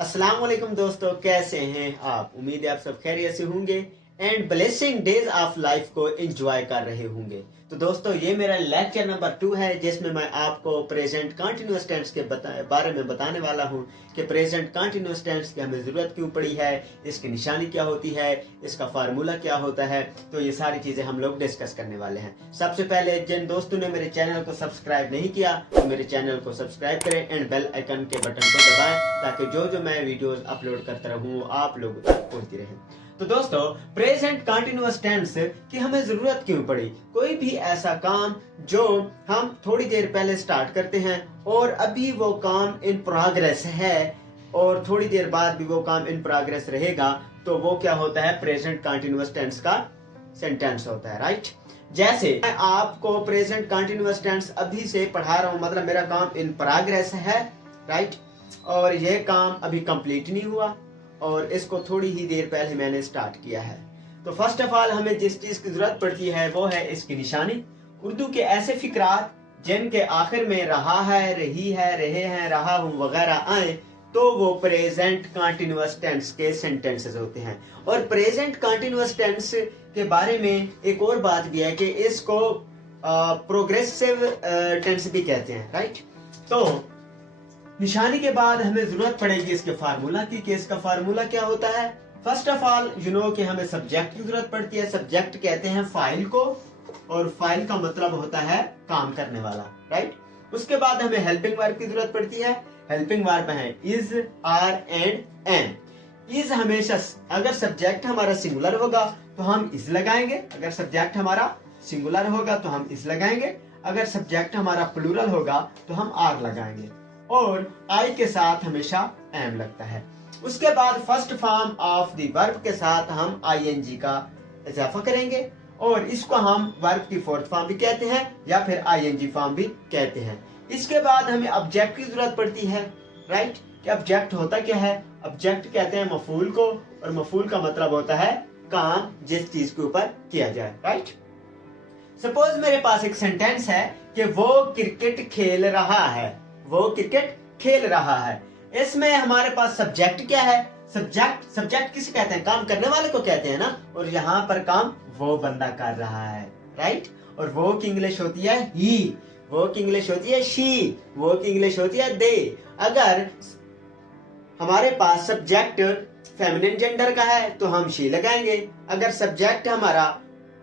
अस्सलाम वालेकुम दोस्तों, कैसे हैं आप। उम्मीद है आप सब खैरियत से होंगे and blessing days of life को एंजॉय कर रहे होंगे। तो दोस्तों, ये मेरा लेक्चर नंबर 2 है जिसमें मैं आपको प्रेजेंट कंटिन्यूअस टेंस के बारे में बताने वाला हूँ कि प्रेजेंट कंटिन्यूअस टेंस की हमें ज़रूरत क्यों पड़ी है, इसकी निशानी क्या होती है, इसका फार्मूला क्या होता है। तो ये सारी चीज़ें हम लोग डिस्कस करने वाले हैं। सबसे पहले जिन दोस्तों ने मेरे चैनल को सब्सक्राइब नहीं किया तो मेरे चैनल को सब्सक्राइब करें एंड बेल आइकन के बटन को दबाएं ताकि जो मैं वीडियोस अपलोड करता रहूँ आप लोगों तक पहुंचती रहे। तो दोस्तों, प्रेजेंट कंटिन्यूअस टेंस की हमें जरूरत क्यों पड़ी। कोई भी ऐसा काम जो हम थोड़ी देर पहले स्टार्ट करते हैं और अभी वो काम इन प्रोग्रेस है और थोड़ी देर बाद भी वो काम इन प्रोग्रेस रहेगा, तो वो क्या होता है, प्रेजेंट कंटिन्यूअस टेंस का सेंटेंस होता है। राइट। जैसे मैं आपको प्रेजेंट कंटिन्यूअस टेंस अभी से पढ़ा रहा हूं, मतलब मेरा काम इन प्रोग्रेस है। राइट। और यह काम अभी कंप्लीट नहीं हुआ और इसको थोड़ी ही देर पहले मैंने स्टार्ट किया है। तो फर्स्ट ऑफ ऑल हमें जिस चीज की जरूरत पड़ती है वो है इसकी निशानी। उर्दू के ऐसे फिक्रात जिनके आखिर में रहा है, रही है, रहे हैं, रहा हूं वगैरह आए तो वो प्रेजेंट कंटिन्यूअस टेंस के सेंटेंसेस होते हैं। और प्रेजेंट कंटिन्यूअस टेंस के बारे में एक और बात भी है कि इसको प्रोग्रेसिव टेंस भी कहते हैं। राइट। तो निशानी के बाद हमें जरूरत पड़ेगी इसके फार्मूला की कि इसका फार्मूला क्या होता है। First of all you know कि हमें सब्जेक्ट की जरूरत पड़ती है। सब्जेक्ट कहते हैं फाइल को और फाइल का मतलब होता है काम करने वाला। राइट। उसके बाद हमें हेल्पिंग वर्ब की जरूरत पड़ती है। हेल्पिंग वर्ब है is, are and am. Is हमेशा, अगर सब्जेक्ट हमारा सिंगुलर होगा तो हम इज लगाएंगे, अगर सब्जेक्ट हमारा सिंगुलर होगा तो हम इज लगाएंगे, अगर सब्जेक्ट हमारा प्लूरल होगा तो हम आर लगाएंगे, और आई के साथ हमेशा एम लगता है। उसके बाद first form of the verb के साथ हम आईएनजी का इजाफा करेंगे और इसको हम वर्ब की फोर्थ फॉर्म भी कहते हैं या फिर आईएनजी फॉर्म भी कहते हैं। इसके बाद हमें ऑब्जेक्ट की जरूरत पड़ती है। राइट। कि ऑब्जेक्ट होता क्या है, ऑब्जेक्ट कहते हैं मफूल को, और मफूल का मतलब होता है काम जिस चीज के ऊपर किया जाए। राइट। सपोज मेरे पास एक सेंटेंस है कि वो क्रिकेट खेल रहा है, वो क्रिकेट खेल रहा है। इसमें हमारे पास सब्जेक्ट क्या है, सब्जेक्ट किसे कहते हैं, काम करने वाले को कहते हैं ना, और यहाँ पर काम वो बंदा कर रहा है। राइट। और वो की इंग्लिश होती है ही, वो की इंग्लिश होती है शी, वो की इंग्लिश होती है दे। अगर हमारे पास सब्जेक्ट फेमिनिन जेंडर का है तो हम शी लगाएंगे, अगर सब्जेक्ट हमारा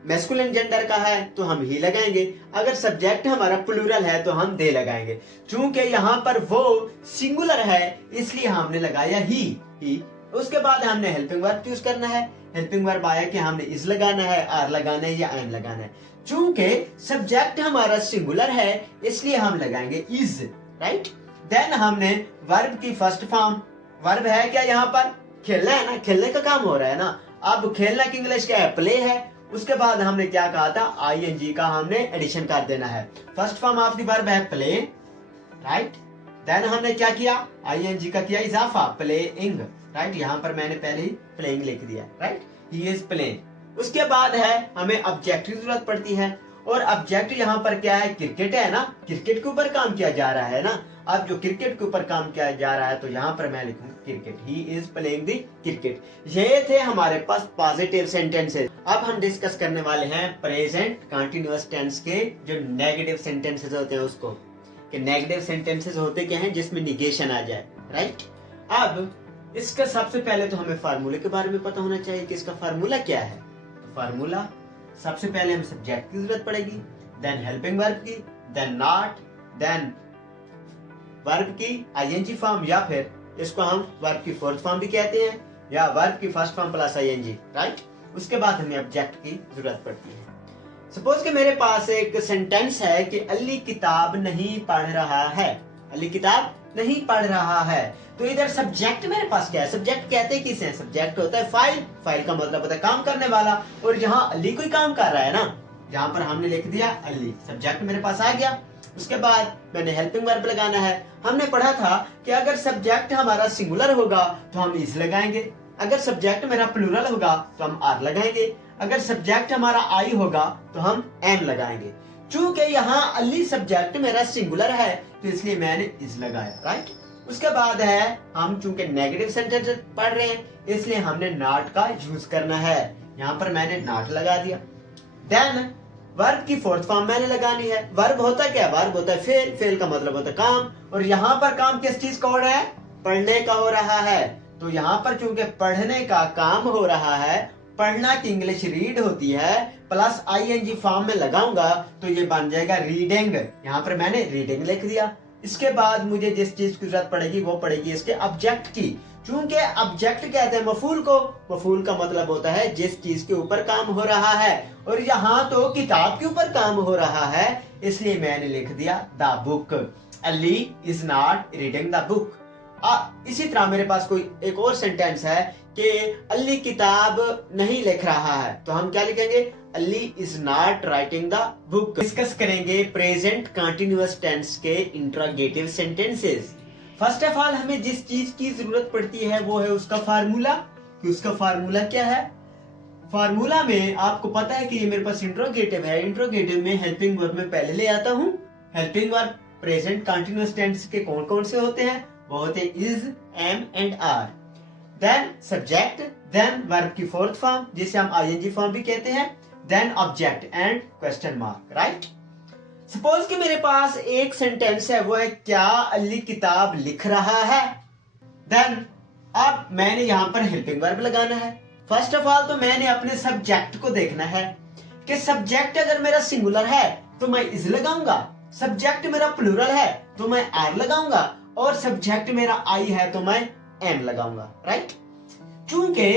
मैस्कुलिन जेंडर का है तो हम ही लगाएंगे, अगर सब्जेक्ट हमारा प्लूरल है तो हम दे लगाएंगे। चूंकि यहाँ पर वो सिंगुलर है इसलिए हमने लगाया ही। उसके बाद हमने हेल्पिंग वर्ब यूज करना है। हेल्पिंग वर्ब आया कि हमने इज लगाना है, आर लगाना है या एम लगाना है। चूंकि सब्जेक्ट हमारा सिंगुलर है इसलिए हम लगाएंगे इज। राइट। देन हमने वर्ब की फर्स्ट फॉर्म, वर्ब है क्या, यहाँ पर खेलना है ना, खेलने का काम हो रहा है ना। अब खेलना की इंग्लिश क्या है, प्ले है। उसके बाद हमने क्या कहा था, आईएनजी का हमने एडिशन कर देना है। First form of the verb है प्ले। राइट। देन हमने क्या किया, आईएनजी का किया इजाफा, प्लेइंग। राइट। यहाँ पर मैंने पहले ही प्लेइंग लिख दिया। राइट। He is playing. उसके बाद है हमें ऑब्जेक्ट की जरूरत पड़ती है, और ऑब्जेक्ट यहाँ पर क्या है, क्रिकेट है ना, क्रिकेट के ऊपर काम किया जा रहा है ना। अब जो क्रिकेट के ऊपर काम किया जा रहा है तो यहाँ पर मैं लिखूंगा cricket, he is playing the cricket. ये थे हमारे पास पॉजिटिव सेंटेंसेस। अब हम डिस्कस करने वाले हैं प्रेजेंट कंटिन्यूअस टेंस के जो नेगेटिव सेंटेंसेस होते हैं उसको, कि नेगेटिव सेंटेंसेस होते क्या हैं जिसमें निगेशन आ जाए। राइट। अब इसका सबसे पहले तो हमें फार्मूले के बारे में पता होना चाहिए कि इसका फार्मूला क्या है। तो फार्मूला, सबसे पहले हमें सब्जेक्ट की जरूरत पड़ेगी, देन हेल्पिंग वर्ब की, देन नॉट, देन वर्ब की आईएनजी फॉर्म, या फिर इसको हम वर्ब की फोर्थ फॉर्म भी कहते हैं, या वर्ब की first form plus ING. Right. उसके बाद हमें ऑब्जेक्ट की जरूरत पड़ती है। सपोज कि मेरे पास एक सेंटेंस है कि अली किताब नहीं पढ़ रहा है, अली किताब नहीं पढ़ रहा है। तो इधर सब्जेक्ट मेरे पास क्या है, सब्जेक्ट कहते किसे हैं, सब्जेक्ट होता है फाइल, फाइल का मतलब होता है काम करने वाला, और यहाँ अली कोई काम कर रहा है ना, यहाँ पर हमने लिख दिया अली, सब्जेक्ट मेरे पास आ गया। उसके बाद मैंने हेल्पिंग वर्ब लगाना है। हमने पढ़ा था कि अगर सब्जेक्ट हमारा सिंगुलर होगा तो हम इज लगाएंगे, अगर सब्जेक्ट मेरा प्लूरल होगा तो हम आर लगाएंगे, अगर सब्जेक्ट हमारा आई होगा तो हम एम लगाएंगे। चूंकि यहाँ अली सब्जेक्ट मेरा सिंगुलर है तो इसलिए मैंने इज लगाया। राइट। उसके बाद है हम चूंकि नेगेटिव सेंटेंस पढ़ रहे हैं इसलिए हमने नॉट का यूज करना है। यहाँ पर मैंने नॉट लगा दिया। देन वर्ब की फोर्थ फॉर्म मैंने लगानी है। वर्ब होता क्या? वर्ब होता है फेल, फेल का मतलब होता है काम, और यहाँ पर काम किस चीज का हो रहा है? पढ़ने का हो रहा है। तो यहाँ पर चूंकि पढ़ने का काम हो रहा है, पढ़ना की इंग्लिश रीड होती है, प्लस आईएनजी फॉर्म में लगाऊंगा तो ये बन जाएगा रीडिंग। यहाँ पर मैंने रीडिंग लिख दिया। इसके बाद मुझे जिस चीज की जरूरत पड़ेगी वो पड़ेगी इसके ऑब्जेक्ट की। चूंकि ऑब्जेक्ट कहते हैं मफूल को, मफूल का मतलब होता है जिस चीज के ऊपर काम हो रहा है, और यहाँ तो किताब के ऊपर काम हो रहा है, इसलिए मैंने लिख दिया the book. Ali is not reading the book. इसी तरह मेरे पास कोई एक और सेंटेंस है कि अली किताब नहीं लिख रहा है, तो हम क्या लिखेंगे? Ali is not writing the book. Discuss करेंगे प्रेजेंट कंटिन्यूअस टेंस के interrogative sentences. First of all हमें जिस चीज की जरूरत पड़ती है वो है उसका फार्मूला। कि उसका फार्मूला क्या है? फार्मूला में आपको पता है कि ये मेरे पास इंट्रोगेटिव है। इंट्रोगेटिव में हेल्पिंग वर्ब में पहले ले आता हूँ। Helping verb present continuous tense के कौन कौन से होते हैं? वो होते हैं is, am and are. Then subject, then verb की फोर्थ फॉर्म जिसे हम आईएनजी फॉर्म भी कहते हैं, then object and question mark. Right. Suppose कि मेरे पास एक सेंटेंस है, वो है क्या अली किताब लिख रहा है। देन अब मैंने यहाँ पर हेल्पिंग वर्ब लगाना है। फर्स्ट ऑफ ऑल तो मैंने अपने सब्जेक्ट को देखना है कि सब्जेक्ट अगर मेरा सिंगुलर है तो मैं इज लगाऊंगा, सब्जेक्ट मेरा प्लूरल है तो मैं आर लगाऊंगा, और सब्जेक्ट मेरा आई है तो मैं एम लगाऊंगा। राइट। चूंकि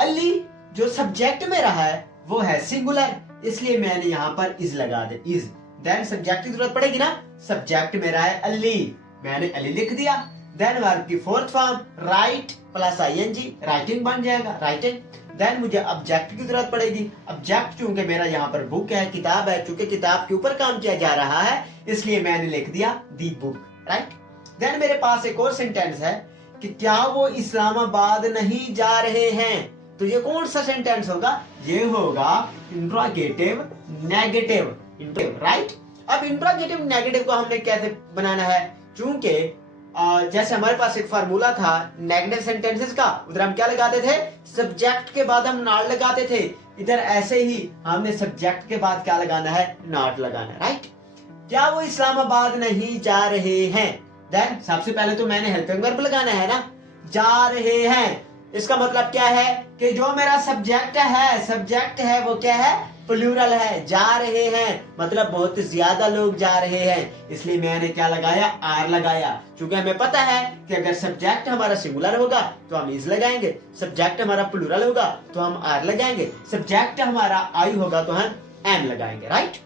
अली जो सब्जेक्ट मेरा है वो है सिंगुलर, इसलिए मैंने यहाँ पर इज लगा दे, इज। देन सब्जेक्ट की जरूरत पड़ेगी ना, सब्जेक्ट मेरा है अली, मैंने अली लिख दिया। देन वर्ब की fourth form write plus ING, writing बन जाएगा, राइटिंग। देन मुझे ऑब्जेक्ट की जरूरत पड़ेगी। ऑब्जेक्ट चूंकि मेरा यहाँ पर बुक है, किताब है, चूंकि किताब के ऊपर काम किया जा रहा है इसलिए मैंने लिख दिया दी बुक। राइट। देन मेरे पास एक और सेंटेंस है कि क्या वो इस्लामाबाद नहीं जा रहे हैं। तो ये कौन सा सेंटेंस होगा? ये होगा इंट्रोगेटिव नेगेटिव। राइट। अब इंट्रोगेटिव नेगेटिव को हमने कैसे बनाना है? चूंकि जैसे हमारे पास एक फार्मूला था नेगेटिव सेंटेंसेस का, उधर हम क्या लगाते थे? सब्जेक्ट के बाद हम नॉट लगाते थे। इधर ऐसे ही हमने सब्जेक्ट के बाद क्या लगाना है? नॉट लगाना है। राइट। क्या वो इस्लामाबाद नहीं जा रहे हैं। देन सबसे पहले तो मैंने हेल्पिंग वर्ब लगाना है ना, जा रहे हैं। इसका मतलब क्या है कि जो मेरा सब्जेक्ट है वो क्या है? प्लूरल है, जा रहे हैं, मतलब बहुत ज्यादा लोग जा रहे हैं, इसलिए मैंने क्या लगाया? आर लगाया। क्योंकि हमें पता है कि अगर सब्जेक्ट हमारा सिंगुलर होगा तो हम इज लगाएंगे, सब्जेक्ट हमारा प्लूरल होगा तो हम आर लगाएंगे, सब्जेक्ट हमारा आई होगा तो हम एम लगाएंगे। राइट।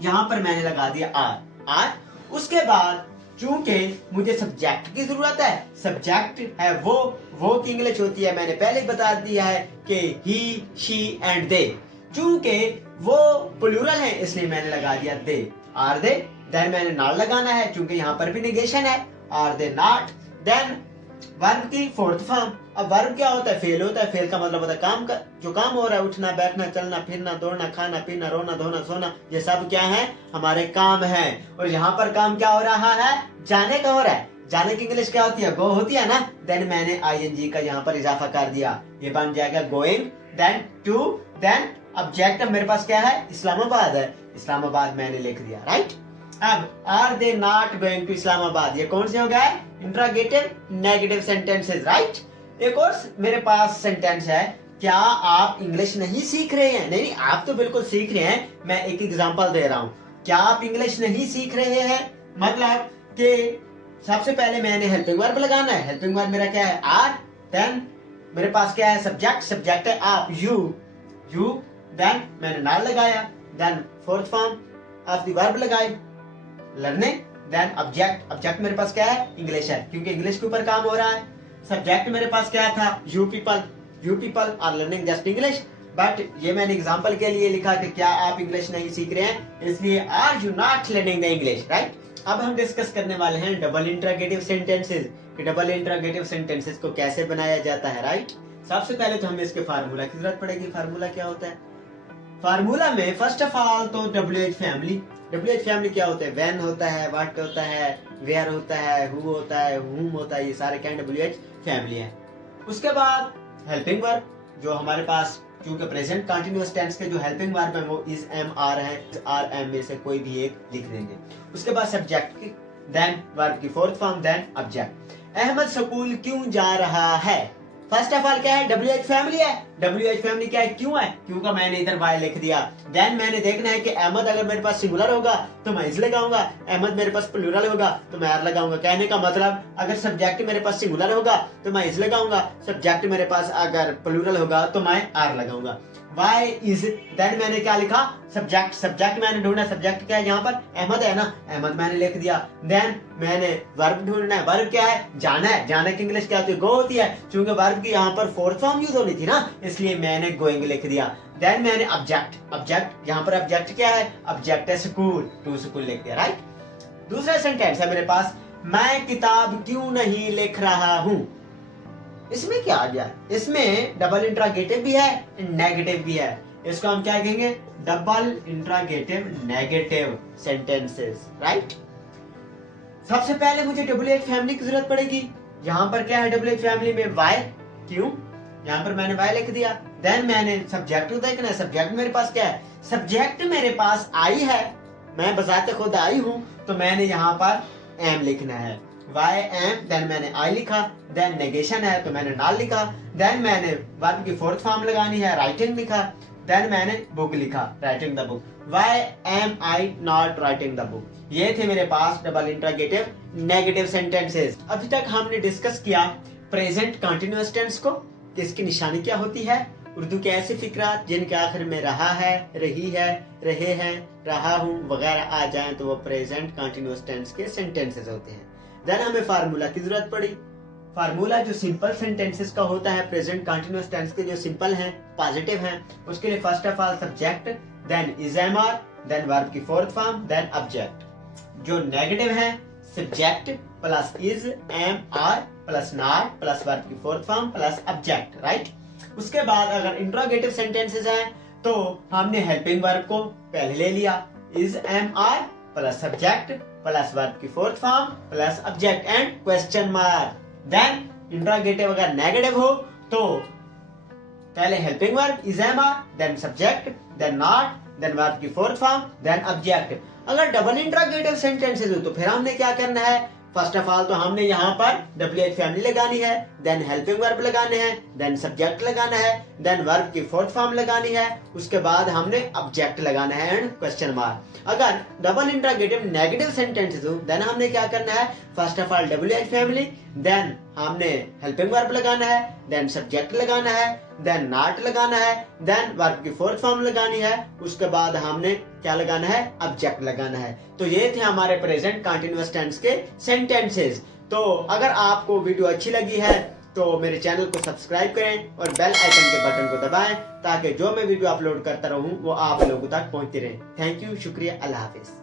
यहाँ पर मैंने लगा दिया आर। उसके बाद चूंकि मुझे सब्जेक्ट की जरूरत है, सब्जेक्ट है वो की इंग्लिश होती है, मैंने पहले बता दिया है कि ही, शी एंड दे। चूंकि वो प्लूरल है इसलिए मैंने लगा दिया दे, आर दे। देन मैंने नॉट लगाना है चूंकि यहाँ पर भी नेगेशन है, are they not. Then verb की फोर्थ फॉर्म। अब वर्ब क्या होता है? फेल होता है। फेल का मतलब होता है काम का, जो काम हो रहा है, उठना, बैठना, चलना, फिरना, दौड़ना, खाना पीना, रोना, धोना, सोना, ये सब क्या है? हमारे काम है। और यहाँ पर काम क्या हो रहा है? जाने का हो रहा है। जाने की इंग्लिश क्या होती है? गो होती है ना। देन मैंने आईएनजी का यहाँ पर इजाफा कर दिया, ये बन जाएगा going. Then to, then object मेरे पास क्या है? इस्लामाबाद है, इस्लामाबाद मैंने लिख दिया। राइट। अब are they not going to Islamabad, ये कौन से हो गए? Interrogative negative sentences. राइट। एक और मेरे पास सेंटेंस है, क्या आप इंग्लिश नहीं सीख रहे हैं। नहीं, आप तो बिल्कुल सीख रहे हैं, मैं एक एग्जांपल दे रहा हूँ। क्या आप इंग्लिश नहीं सीख रहे हैं मतलब कि सबसे पहले मैंने हेल्पिंग वर्ब लगाना है। हेल्पिंग वर्ब मेरा क्या है? आर। देन मेरे पास क्या है? सब्जेक्ट है आप, यू। देन मैंने नॉट लगाया। देन fourth form of the verb लगाई, लर्निंग। देन ऑब्जेक्ट मेरे पास क्या है? इंग्लिश है, क्योंकि इंग्लिश के ऊपर काम हो रहा है। सब्जेक्ट मेरे पास क्या था? You people are learning just English. But ये मैंने एग्जांपल के लिए लिखा कि क्या आप इंग्लिश नहीं सीख रहे हैं, इसलिए are you not learning the English. Right. अब हम डिस्कस करने वाले हैं डबल इंट्रोगेटिव सेंटेंसेस, कि डबल इंट्रोगेटिव सेंटेंसेस को कैसे बनाया जाता है। राइट। सबसे पहले तो हमें इसके फार्मूला की जरूरत पड़ेगी। फार्मूला क्या होता है? फार्मूला में फर्स्ट ऑफ ऑल तो WH फैमिली, WH फैमिली क्या होता है? व्हेन होता है, व्हाट होता है, वेयर होता है, हु होता है, हुम होता है, ये सारे क्या WH फैमिली है। उसके बाद हेल्पिंग वर्ब, जो हमारे पास क्योंकि प्रेजेंट कंटिन्यूअस टेंस के जो हेल्पिंग वर्ब है वो इज, एम, आर है, आर, एम में से कोई भी एक लिख देंगे। उसके बाद सब्जेक्ट की, देन वर्ब की fourth form, then object. Ahmad school क्यों जा रहा है? फर्स्ट ऑफ ऑल क्या है? WH फैमिली है। WH फैमिली क्या है? क्यों है? क्यों का मैंने इधर वाई लिख दिया। देन मैंने देखना है कि अहमद अगर मेरे पास सिंगुलर होगा तो मैं इज लगाऊंगा, अहमद मेरे पास प्लूरल होगा तो मैं आर लगाऊंगा। कहने का मतलब अगर सब्जेक्ट मेरे पास सिंगुलर होगा तो मैं इज लगाऊंगा, सब्जेक्ट मेरे पास अगर प्लूरल होगा तो मैं आर लगाऊंगा। Why is, देन मैंने क्या लिखा? सब्जेक्ट। सब्जेक्ट मैंने ढूंढना, सब्जेक्ट क्या है यहाँ पर? अहमद है ना, अहमद मैंने लिख दिया। देन मैंने वर्ब ढूंढना है, वर्ब क्या है? जाना है। जाने की इंग्लिश क्या होती है? गो होती है। क्योंकि वर्ब की यहाँ पर फोर्थ फॉर्म यूज होनी थी ना, इसलिए मैंने गोइंग लिख दिया। देन मैंने ऑब्जेक्ट, ऑब्जेक्ट यहाँ पर ऑब्जेक्ट क्या है? ऑब्जेक्ट है स्कूल, टू स्कूल लिख दिया, राइट। दूसरा सेंटेंस है मेरे पास, मैं किताब क्यों नहीं लिख रहा हूं। इसमें क्या आ गया? इसमें डबल इंट्रागेटिव भी है, नेगेटिव भी है। इसको हम क्या कहेंगे? Double interrogative negative sentences, right. सबसे पहले मुझे WH फैमिली की जरूरत पड़ेगी। यहाँ पर क्या है WH फैमिली में? वाई, क्यों, यहाँ पर मैंने वाई लिख दिया। देन मैंने सब्जेक्ट देखना है, सब्जेक्ट मेरे पास क्या है? सब्जेक्ट मेरे पास आई है, मैं बजाते खुद आई हूं, तो मैंने यहाँ पर एम लिखना है। वाई एम, देन मैंने आई लिखा, देन नेगेशन है तो मैंने नॉट लिखा, देन मैंने वर्ब की फोर्थ फॉर्म लगानी है, राइटिंग लिखा, देन मैंने बुक लिखा, writing the book. Why am I not writing the book. ये थे मेरे पास डबल इंट्रागेटिव नेगेटिव सेंटेंसेस। अभी तक हमने डिस्कस किया प्रेजेंट कंटिन्यूअस टेंस को, किसकी निशानी क्या होती है, उर्दू के ऐसे फिक्रा जिनके आखिर में रहा है, रही है, रहे हैं, रहा हूं वगैरह आ जाएं तो वो प्रेजेंट कंटिन्यूअस टेंस के सेंटेंसेस होते हैं। देन हमें फार्मूला की जरूरत पड़ी। फार्मूला जो सिंपल सेंटेंसेस का होता है, प्रेजेंट कंटिन्यूअस टेंस के जो सिंपल हैं, पॉजिटिव हैं, उसके लिए first of all subject, then is, am, are, then verb की फोर्थ फॉर्म, देन ऑब्जेक्ट। जो नेगेटिव है, subject plus is, am, are plus not plus verb की fourth form plus object, right. उसके बाद अगर इंट्रोगेटिव सेंटेंसेस हैं तो हमने हेल्पिंग वर्ब को पहले ले लिया, is, am, are plus subject plus verb की fourth form plus object and question mark. Then interrogative अगर नेगेटिव हो तो पहले helping verb is, am, are, then subject, then not, then verb की फोर्थ फॉर्म, देन ऑब्जेक्ट। अगर double interrogative sentences हो तो फिर हमने क्या करना है? फर्स्ट ऑफ ऑल तो हमने यहाँ पर WH फैमिली लगानी है, देन हेल्पिंग वर्ब लगाने हैं, देन सब्जेक्ट लगाना है, देन वर्ब की फोर्थ फॉर्म लगानी है, उसके बाद हमने ऑब्जेक्ट लगाना है एंड क्वेश्चन मार्क। अगर डबल इंट्रोगेटिव नेगेटिव सेंटेंसेस हो देन हमने क्या करना है? First of all WH family, then हमने हेल्पिंग वर्ब लगाना है, देन सब्जेक्ट लगाना है, देन नॉट लगाना है, देन वर्ब की फोर्थ फॉर्म लगानी है, उसके बाद हमने क्या लगाना है? ऑब्जेक्ट लगाना है। तो ये थे हमारे प्रेजेंट कंटिन्यूअस टेंस के सेंटेंसेस। तो अगर आपको वीडियो अच्छी लगी है तो मेरे चैनल को सब्सक्राइब करें और बेल आइकन के बटन को दबाएं ताकि जो मैं वीडियो अपलोड करता रहूं वो आप लोगों तक पहुंचती रहे। थैंक यू, शुक्रिया, अल्लाह हाफिज।